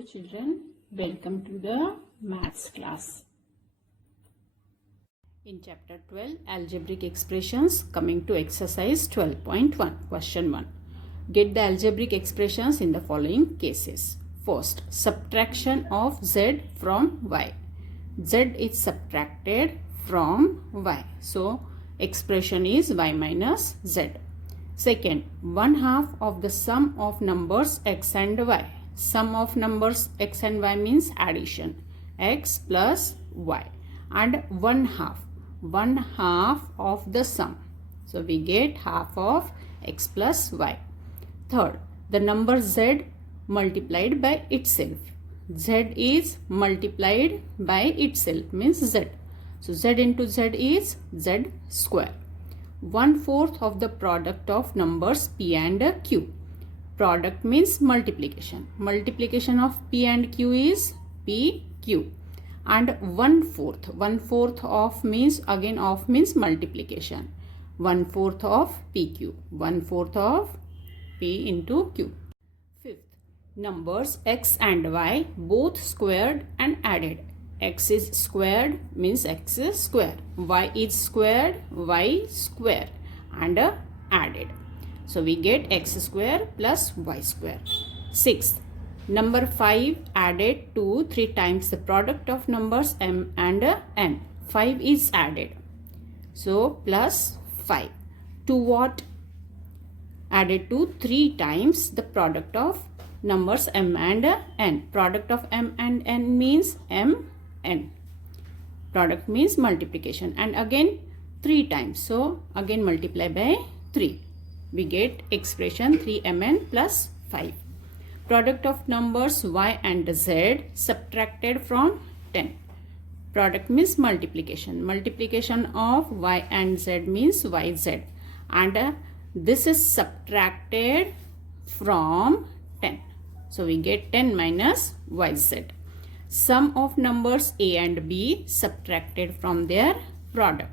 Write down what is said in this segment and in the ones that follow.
Hello children, welcome to the maths class. In chapter 12, algebraic expressions, coming to exercise 12.1, question 1. Get the algebraic expressions in the following cases. First, subtraction of z from y. Z is subtracted from y. So, expression is y minus z. Second, 1/2 of the sum of numbers x and y. Sum of numbers x and y means addition, x plus y, and 1/2 of the sum. So we get half of x plus y. Third, the number z multiplied by itself. Z is multiplied by itself means z. So z into z is z square. 1/4 of the product of numbers p and q. Product means multiplication. Multiplication of p and q is pq. And 1/4. 1/4 of means again of means multiplication. 1/4 of pq. 1/4 of p into q. Fifth, numbers x and y both squared and added. X is squared means x is square. Y is squared, y square, and added. So we get x square plus y square. Sixth, number 5 added to 3 times the product of numbers m and n. 5 is added. So plus 5. To what? Added to 3 times the product of numbers m and n. Product of m and n means m n. Product means multiplication. And again 3 times. So again multiply by 3. We get expression 3mn plus 5. Product of numbers y and z subtracted from 10. Product means multiplication. Multiplication of y and z means yz. And this is subtracted from 10. So we get 10 minus yz. Sum of numbers a and b subtracted from their product.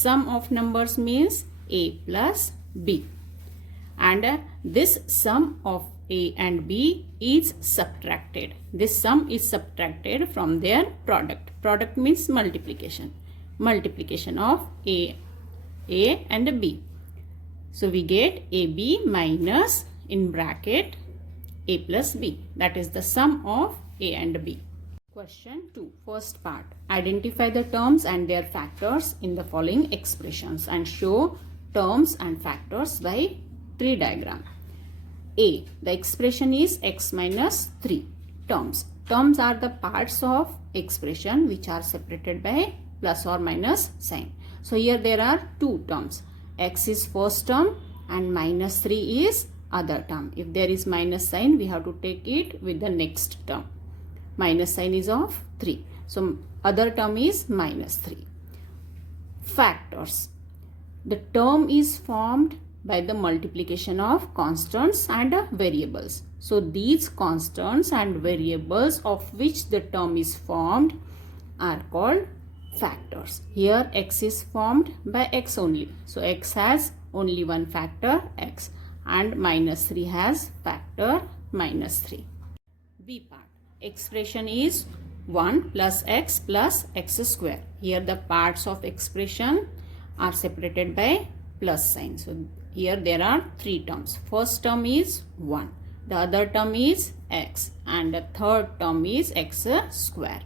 Sum of numbers means a plus b. And this sum of a and b is subtracted. This sum is subtracted from their product. Product means multiplication. Multiplication of a and b. So we get ab minus in bracket a plus b. That is the sum of a and b. Question 2. First part. Identify the terms and their factors in the following expressions and show terms and factors by tree diagram. A. The expression is x minus 3. Terms. Terms are the parts of expression which are separated by plus or minus sign. So here there are 2 terms. X is first term and minus 3 is other term. If there is minus sign, we have to take it with the next term. Minus sign is of 3. So other term is minus 3. Factors. The term is formed by the multiplication of constants and variables. So these constants and variables of which the term is formed are called factors. Here x is formed by x only. So x has only one factor x, and minus 3 has factor minus 3. B part. Expression is 1 plus x square. Here the parts of expression are separated by plus sign. So here there are 3 terms. First term is 1. The other term is x. And the third term is x square.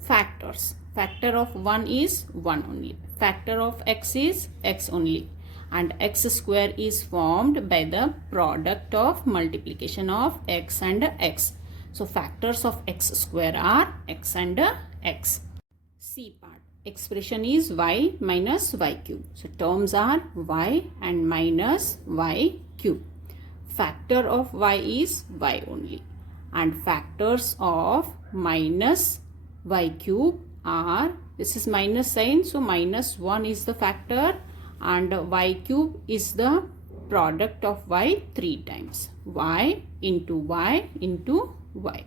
Factors. Factor of 1 is 1 only. Factor of x is x only. And x square is formed by the product of multiplication of x and x. So factors of x square are x and x. C part. Expression is y minus y cube. So terms are y and minus y cube. Factor of y is y only. And factors of minus y cube are, this is minus sign, so minus 1 is the factor, and y cube is the product of y 3 times. Y into y into y.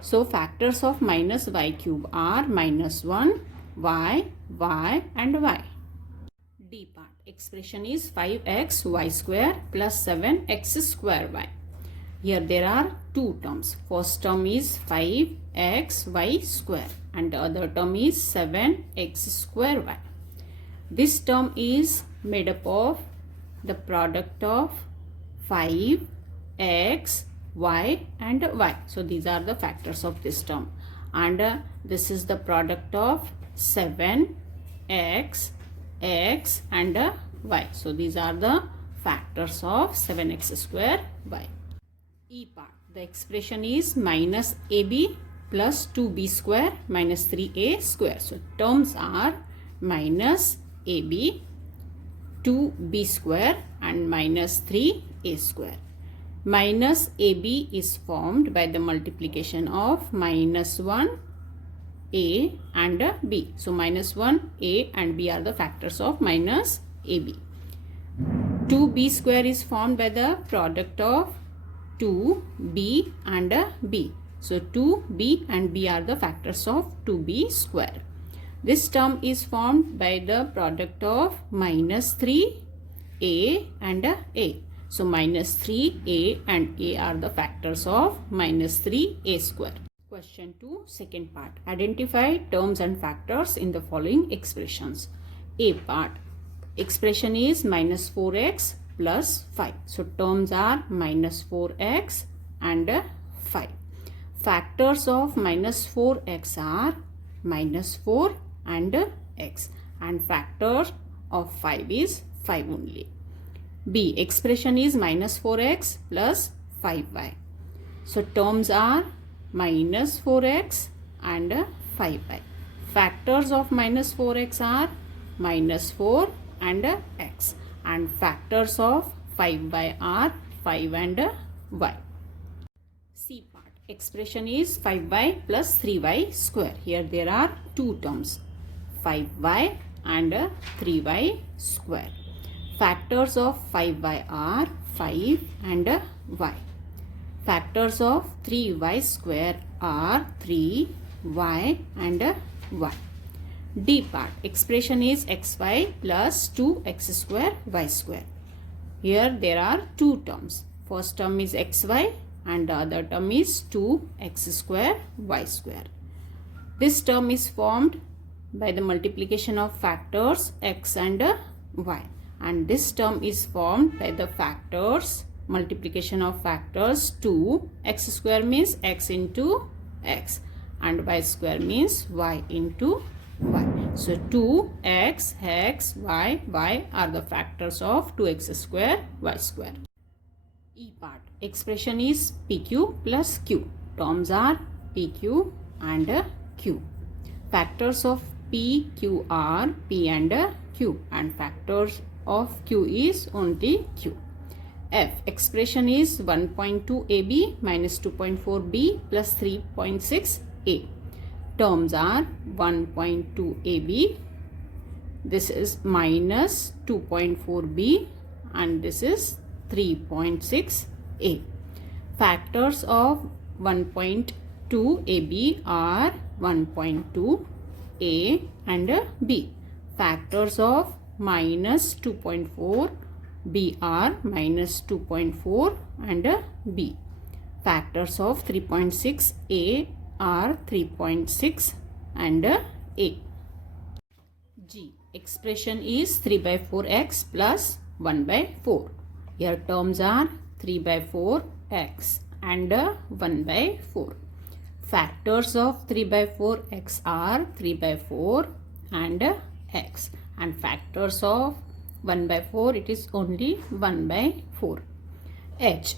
So factors of minus y cube are minus 1, y, y, and y. D part. Expression is 5x y square plus 7x square y. Here there are two terms. First term is 5xy square and the other term is 7x square y. This term is made up of the product of 5x, y and y. So these are the factors of this term. And this is the product of 7x, x and y. So these are the factors of 7x square y. E part. The expression is minus ab plus 2b square minus 3a square. So terms are minus ab, 2b square and minus 3a square. Minus ab is formed by the multiplication of minus 1 a and b. So minus 1 a and b are the factors of minus ab. 2b square is formed by the product of 2b and b. So 2b and b are the factors of 2b square. This term is formed by the product of minus 3a and a. So minus 3a and a are the factors of minus 3a square. Question 2, second part. Identify terms and factors in the following expressions. A part. Expression is minus 4x plus 5. So terms are minus 4x and 5. Factors of minus 4x are minus 4 and x. And factor of 5 is 5 only. B. Expression is minus 4x plus 5y. So terms are minus 4x and 5y. Factors of minus 4x are minus 4 and x. And factors of 5y are 5 and y. C part. Expression is 5y plus 3y square. Here there are two terms, 5y and 3y square. Factors of 5y are 5 and y. Factors of 3y square are 3y and y. D part. Expression is xy plus 2x square y square. Here there are two terms. First term is xy and the other term is 2x square y square. This term is formed by the multiplication of factors x and y. And this term is formed by the factors, multiplication of factors 2. X square means x into x and y square means y into y. So 2x, x, y, y are the factors of 2x square, y square. E part. Expression is pq plus q. Terms are pq and q. Factors of p, q are p and q. And factors of q is only q. F. Expression is 1.2 ab minus 2.4 b plus 3.6 a. Terms are 1.2 ab, this is minus 2.4 b and this is 3.6 a. Factors of 1.2 ab are 1.2 a and b. Factors of minus 2.4 b are minus 2.4 and b. Factors of 3.6 a are 3.6 and a. G. Expression is 3 by 4x plus 1 by 4. Here terms are 3 by 4 x and 1 by 4. Factors of 3 by 4 x are 3 by 4 and x. And factors of 1 by 4 it is only 1 by 4. H.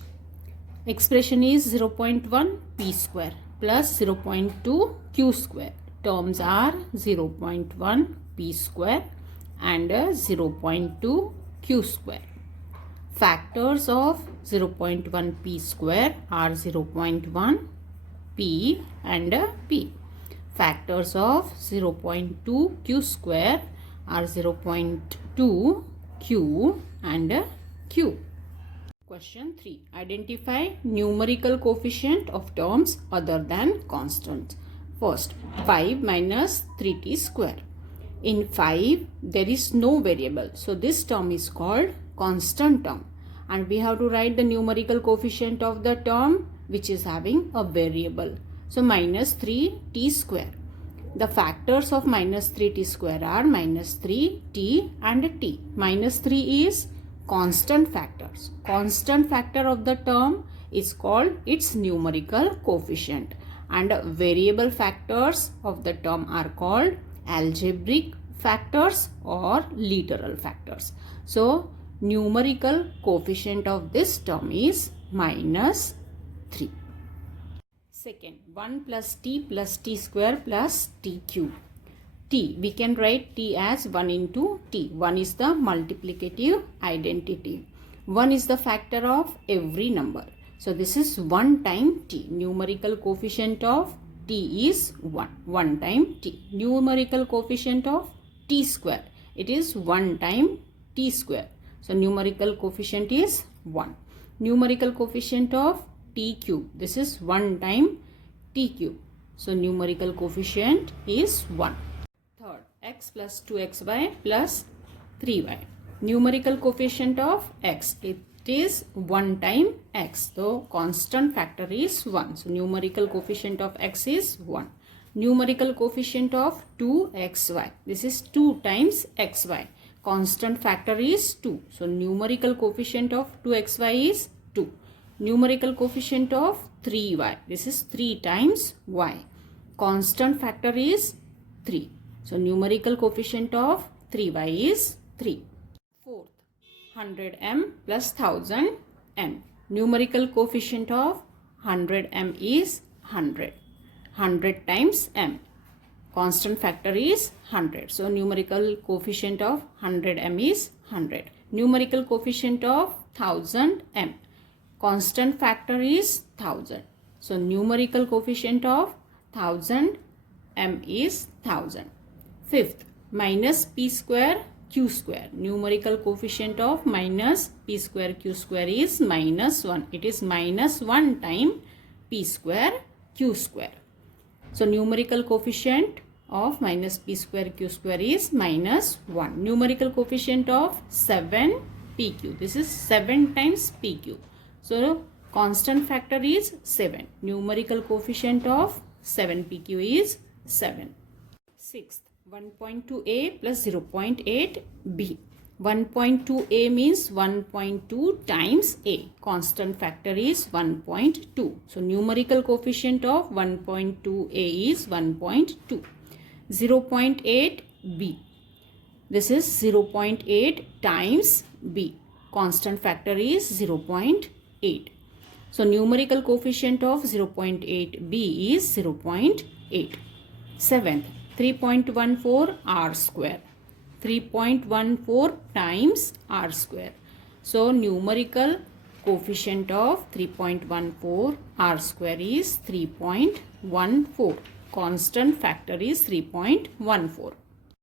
Expression is 0.1 p square plus 0.2 q square. Terms are 0.1 p square and 0.2 q square. Factors of 0.1 p square are 0.1 p and p. Factors of 0.2 q square are 0.2 q and q. Question 3. Identify numerical coefficient of terms other than constants. First, 5 minus 3t square. In 5, there is no variable. So, this term is called constant term. and we have to write the numerical coefficient of the term which is having a variable. So minus 3t square. The factors of minus 3t square are minus 3t and t. Minus 3 is constant factors. Constant factor of the term is called its numerical coefficient, and variable factors of the term are called algebraic factors or literal factors. So numerical coefficient of this term is minus 3. Second, 1 plus t square plus t cube. T, we can write t as 1 into t. 1 is the multiplicative identity. 1 is the factor of every number. So this is 1 time t. Numerical coefficient of t is 1. 1 time t. Numerical coefficient of t square. It is 1 time t square. So numerical coefficient is 1. Numerical coefficient of t cube. This is 1 time t cube. So numerical coefficient is 1. Third, x plus 2xy plus 3y. Numerical coefficient of x. It is 1 time x. So constant factor is 1. So numerical coefficient of x is 1. Numerical coefficient of 2xy. This is 2 times xy. Constant factor is 2. So numerical coefficient of 2xy is 2. Numerical coefficient of 3y. This is 3 times y. Constant factor is 3. So numerical coefficient of 3y is 3. Fourth, 100m plus 1000m. Numerical coefficient of 100m is 100. 100 times m. Constant factor is 100. So numerical coefficient of 100m is 100. Numerical coefficient of 1000m. Constant factor is 1000. So numerical coefficient of 1000m is 1000. Fifth, minus p square q square. Numerical coefficient of minus p square q square is minus 1. It is minus 1 time p square q square. So numerical coefficient of minus p square q square is minus 1. Numerical coefficient of 7 pq. This is 7 times pq. So constant factor is 7. Numerical coefficient of 7 pq is 7. Sixth, 1.2a plus 0.8b. 1.2a means 1.2 times a. Constant factor is 1.2. So numerical coefficient of 1.2a is 1.2. 0.8b. This is 0.8 times b. Constant factor is 0.8. So numerical coefficient of 0.8b is 0.8. Seventh, 3.14 r square. 3.14 times r square. So numerical coefficient of 3.14 r square is 3.14. Constant factor is 3.14.